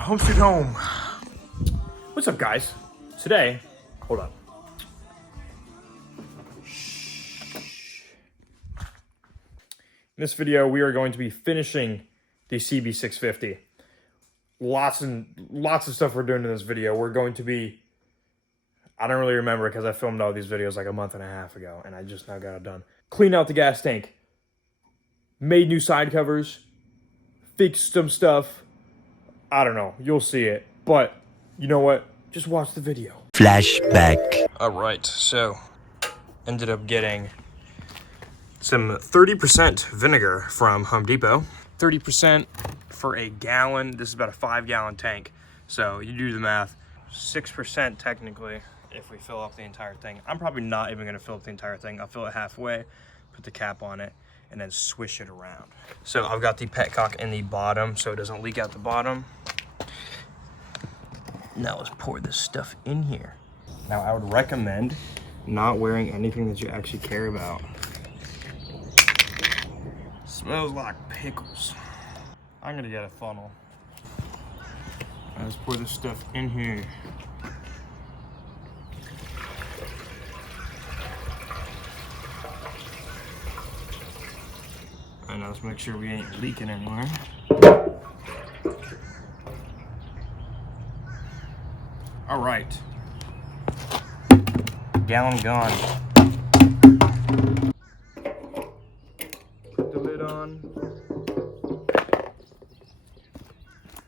Home sweet home. What's up, guys? Today, hold up. In this video, we are going to be finishing the CB650. Lots of stuff we're doing in this video. We're going to be, I don't really remember because I filmed all these videos like a month and a half ago, and I just now got it done. Cleaned out the gas tank, made new side covers, fixed some stuff. I don't know, you'll see it, but you know what? Just watch the video. Flashback. All right, so ended up getting some 30% vinegar from Home Depot. 30% for a gallon. This is about a 5-gallon tank. So you do the math, 6% technically if we fill up the entire thing. I'm probably not even gonna fill up the entire thing. I'll fill it halfway, put the cap on it, and then swish it around. So I've got the petcock in the bottom so it doesn't leak out the bottom. Now let's pour this stuff in here. Now I would recommend not wearing anything that you actually care about. Smells like pickles. I'm gonna get a funnel. Let's pour this stuff in here. And let's make sure we ain't leaking anywhere. All right. Gallon gone. Put the lid on.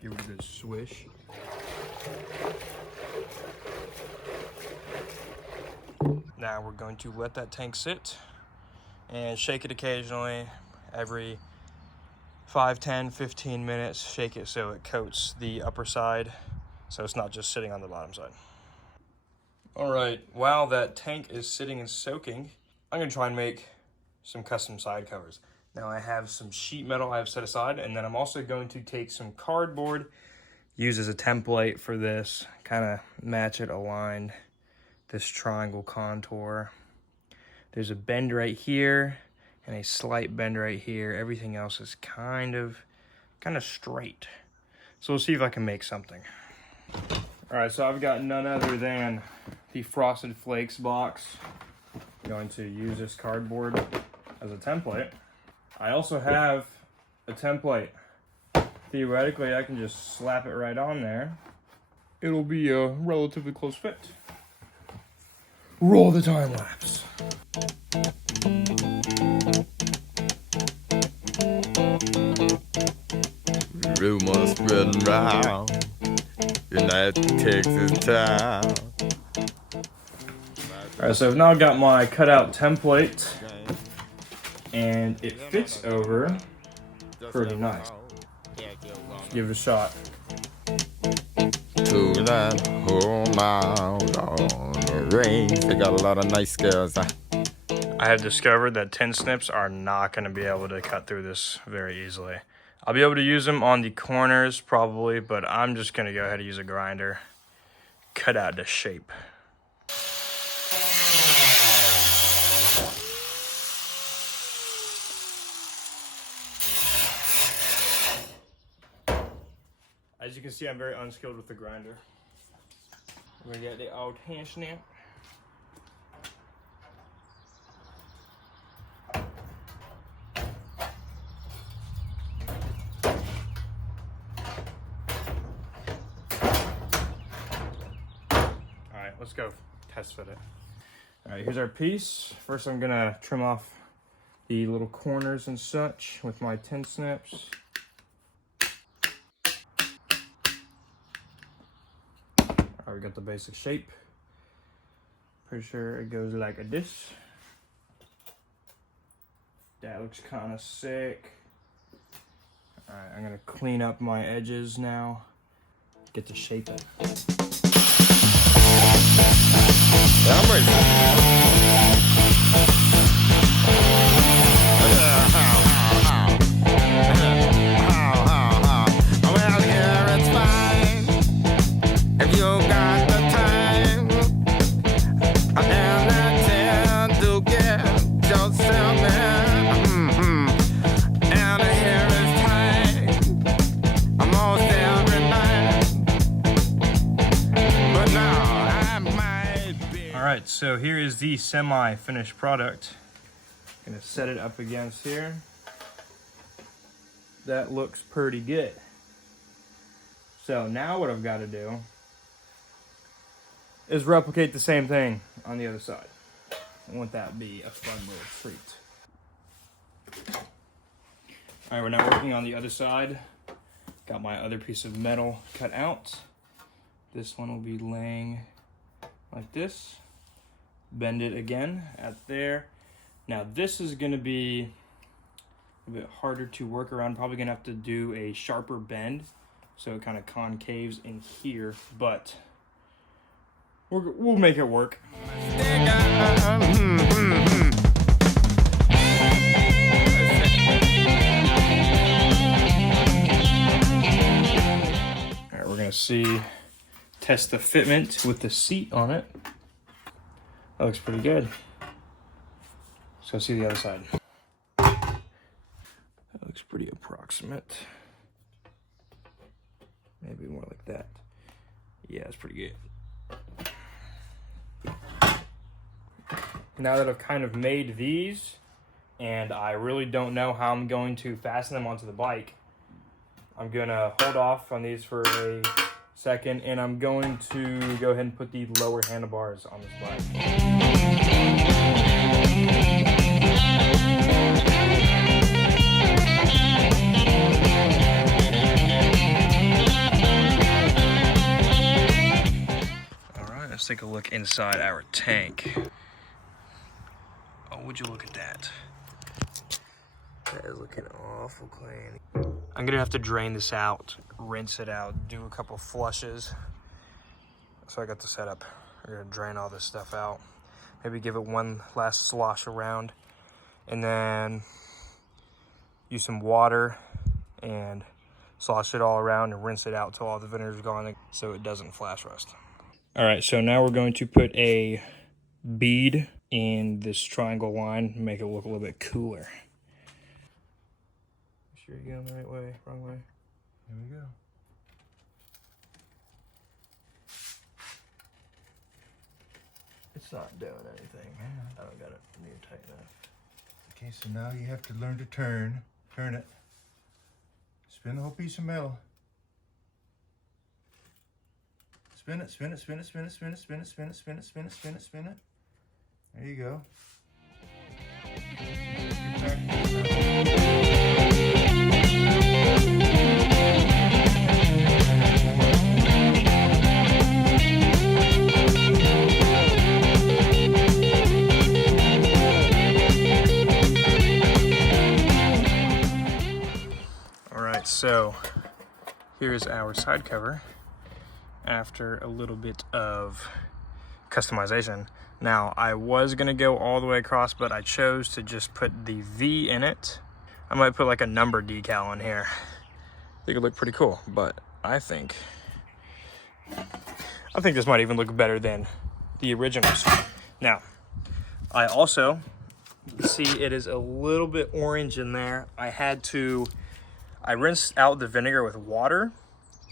Give it a good swish. Now we're going to let that tank sit and shake it occasionally. Every 5, 10, 15 minutes, shake it so it coats the upper side, so it's not just sitting on the bottom side. All right, while that tank is sitting and soaking, I'm gonna try and make some custom side covers. Now I have some sheet metal I have set aside, and then I'm also going to take some cardboard, use as a template for this, kind of match it, align this triangle contour. There's a bend right here, and a slight bend right here. Everything else is kind of straight. So we'll see if I can make something. All right, so I've got none other than the Frosted Flakes box. I'm going to use this cardboard as a template. I also have a template. Theoretically, I can just slap it right on there. It'll be a relatively close fit. Roll the time lapse. Rumors spreading round United Texas town. Alright, so I've now got my cutout template, and it fits over pretty nice. Let's give it a shot. To that whole mile on the range, they got a lot of nice scales. I have discovered that tin snips are not going to be able to cut through this very easily. I'll be able to use them on the corners probably, but I'm just going to go ahead and use a grinder. Cut out the shape. As you can see, I'm very unskilled with the grinder. We're going to get the old hand snap. Let's go test fit it. All right, here's our piece. First, I'm gonna trim off the little corners and such with my tin snips. All right, we got the basic shape. Pretty sure it goes like this. That looks kind of sick. All right, I'm gonna clean up my edges now. Get the shape in. Yeah, I'm ready. Well, here it's fine if you got the time and the time to get yourself in. And here it's time most every night. so here is the semi-finished product. Gonna set it up against here. That looks pretty good. So now what I've got to do is replicate the same thing on the other side. I want that to be a fun little treat. All right, we're now working on the other side. Got my other piece of metal cut out. This one will be laying like this. Bend it again at there. Now this is gonna be a bit harder to work around. Probably gonna have to do a sharper bend so it kind of concaves in here, but we'll make it work. We're gonna test the fitment with the seat on it. That looks pretty good. Let's go see the other side. That looks pretty approximate. Maybe more like that. Yeah, it's pretty good. Now that I've kind of made these, and I really don't know how I'm going to fasten them onto the bike, I'm gonna hold off on these for a second, and I'm going to go ahead and put the lower handlebars on this bike. All right, let's take a look inside our tank. Oh, would you look at that? That is looking awful clean. I'm gonna have to drain this out, rinse it out, do a couple flushes. So I got the setup. We're gonna drain all this stuff out. Maybe give it one last slosh around, and then use some water and slosh it all around and rinse it out till all the vinegar's gone so it doesn't flash rust. All right, so now we're going to put a bead in this triangle line and make it look a little bit cooler. Sure you're going the right way, wrong way. Here we go. It's not doing anything. I don't got it near tight enough. Okay, so now you have to learn to turn it. Spin the whole piece of metal. Spin it, spin it, spin it, spin it, spin it, spin it, spin it, spin it, spin it, spin it, spin it. There you go. So here's our side cover after a little bit of customization. Now I was gonna go all the way across, but I chose to just put the V in it. I might put like a number decal in here. I think it look pretty cool, but I think this might even look better than the originals. Now, I also see it is a little bit orange in there. I rinsed out the vinegar with water,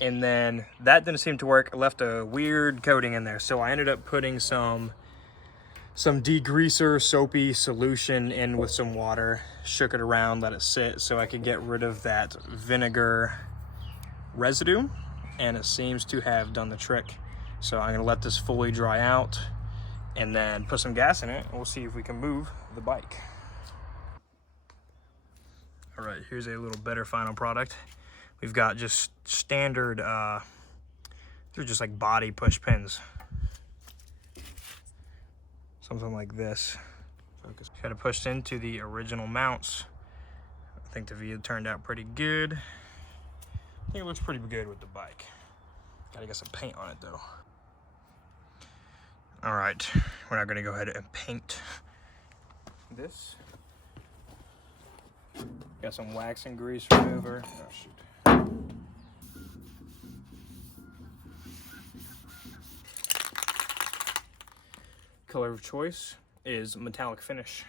and then that didn't seem to work. It left a weird coating in there. So I ended up putting some degreaser soapy solution in with some water, shook it around, let it sit so I could get rid of that vinegar residue, and it seems to have done the trick. So I'm gonna let this fully dry out and then put some gas in it, and we'll see if we can move the bike. All right, here's a little better final product. We've got just standard, they're just like body push pins. Something like this. Focus. Got it pushed into the original mounts. I think the V turned out pretty good. I think it looks pretty good with the bike. Gotta get some paint on it though. All right, we're now gonna go ahead and paint this. Got some wax and grease remover. Oh, shoot. Color of choice is metallic finish.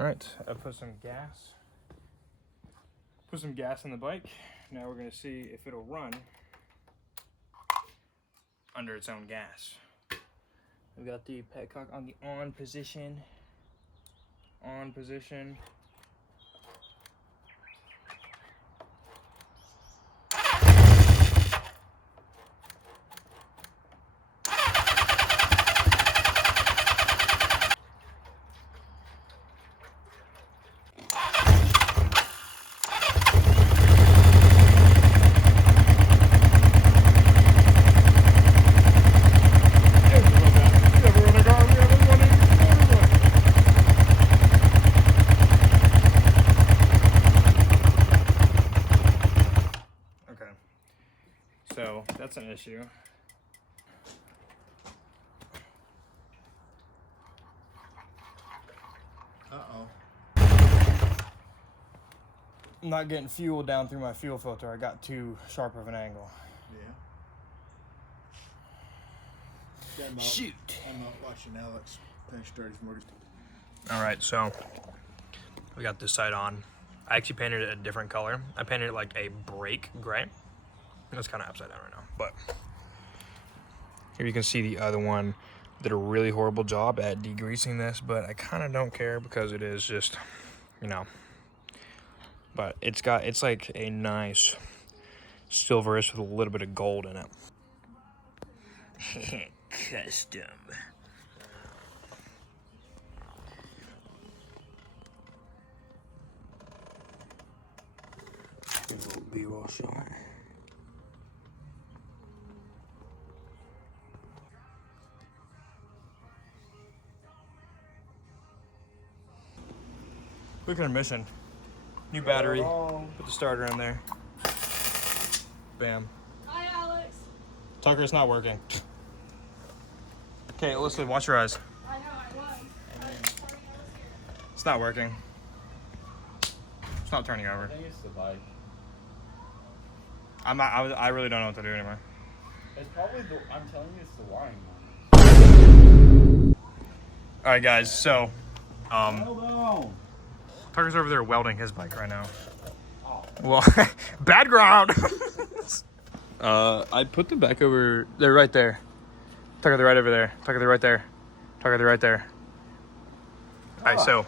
All right, I put some gas. Put some gas in the bike. Now we're gonna see if it'll run under its own gas. We've got the petcock on the on position. On position. So that's an issue. Uh-oh. I'm not getting fuel down through my fuel filter. I got too sharp of an angle. Yeah. Shoot. I'm out watching Alex finish dirty from work. All right, so we got this side on. I actually painted it a different color. I painted it like a brake gray. It's kind of upside down right now, but here you can see the other one did a really horrible job at degreasing this, but I kind of don't care because it is just, you know, but it's like a nice silverish with a little bit of gold in it. Custom. A little B-roll shot. Quick intermission. New battery. Put the starter in there. Bam. Hi, Alex. Tucker, it's not working. Okay, listen, watch your eyes. I know, I was. It's not working. It's not turning over. I think it's the bike. I really don't know what to do anymore. It's probably the. I'm telling you, it's the wiring. All right, guys. So, Hold on. Tucker's over there welding his bike right now. Well, bad ground. I put them back over. They're right there. Tucker, they're right over there. Tucker, they're right there. Tucker, they're right there. All right, so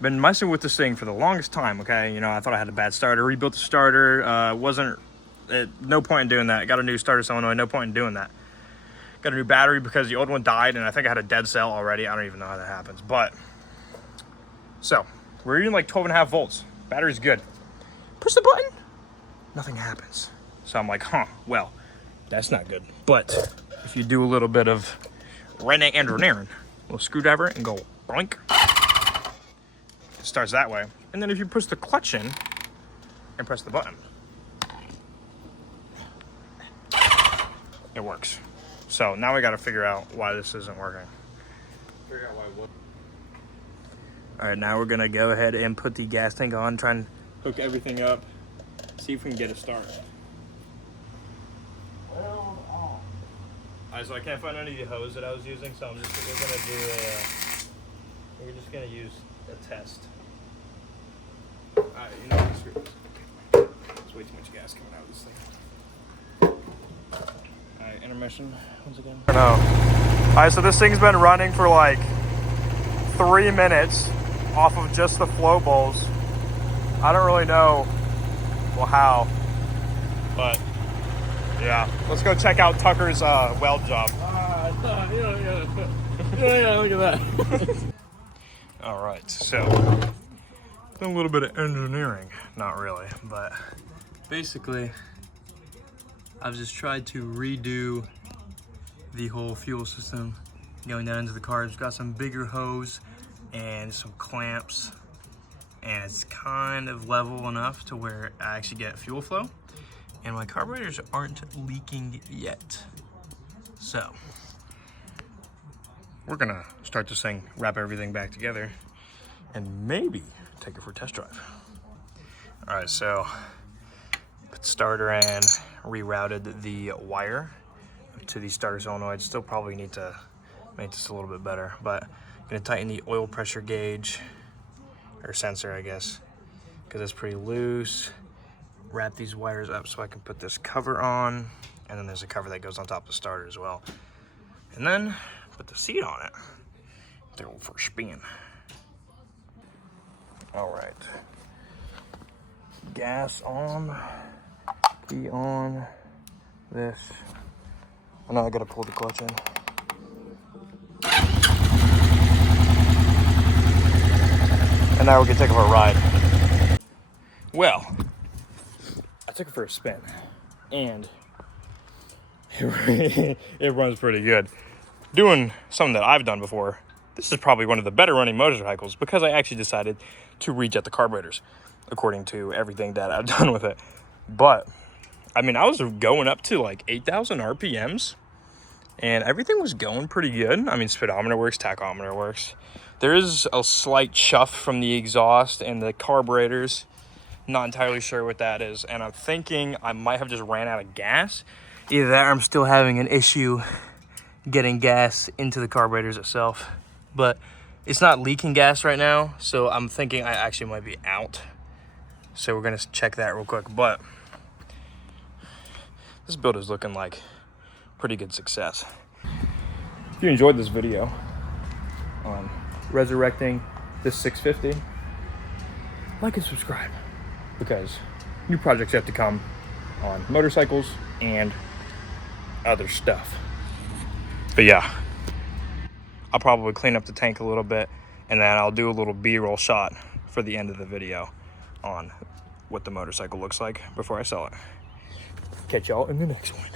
been messing with this thing for the longest time. Okay, you know, I thought I had a bad starter. Rebuilt the starter. No point in doing that. Got a new starter solenoid. No point in doing that. Got a new battery because the old one died, and I think I had a dead cell already. I don't even know how that happens. But so we're reading like 12.5 volts. Battery's good. Push the button. Nothing happens. So I'm like, well, that's not good. But if you do a little bit of renting and renering, a little screwdriver and go blink, it starts that way. And then if you push the clutch in and press the button, it works. So now we got to figure out why this isn't working. Figure out why it would. All right, now we're gonna go ahead and put the gas tank on, try and hook everything up, see if we can get a start. Alright, so I can't find any of the hose that I was using, so we're just gonna use a test. Alright, you know what, screw this. There's way too much gas coming out of this thing. Alright, intermission once again. No. Alright, so this thing's been running for like 3 minutes off of just the flow bowls. I don't really know, well, how, but yeah. Let's go check out Tucker's weld job. Yeah, look at that. All right, so a little bit of engineering, not really, but basically I've just tried to redo the whole fuel system going down into the car. It's got some bigger hose and some clamps, and it's kind of level enough to where I actually get fuel flow, and my carburetors aren't leaking yet. So we're gonna start this thing, wrap everything back together, and maybe take it for a test drive. All right, so put the starter in, rerouted the wire to the starter solenoid. Still probably need to make this a little bit better, but gonna tighten the oil pressure gauge or sensor, I guess, because it's pretty loose. Wrap these wires up so I can put this cover on, and then there's a cover that goes on top of the starter as well. And then put the seat on it. They're all for a spin. All right. Gas on, key on, this. Oh, now I gotta pull the clutch in. And now we can take it for a ride. Well, I took it for a spin, and it runs pretty good. Doing something that I've done before, this is probably one of the better running motorcycles because I actually decided to rejet the carburetors, according to everything that I've done with it. But, I mean, I was going up to like 8,000 RPMs, and everything was going pretty good. I mean, speedometer works, tachometer works. There is a slight chuff from the exhaust and the carburetors. Not entirely sure what that is, and I'm thinking I might have just ran out of gas. Either that or I'm still having an issue getting gas into the carburetors itself. But it's not leaking gas right now, so I'm thinking I actually might be out. So we're gonna check that real quick. But this build is looking like pretty good success. If you enjoyed this video on resurrecting this 650, like and subscribe, because new projects have to come on motorcycles and other stuff. But yeah, I'll probably clean up the tank a little bit, and then I'll do a little B-roll shot for the end of the video on what the motorcycle looks like before I sell it. Catch y'all in the next one.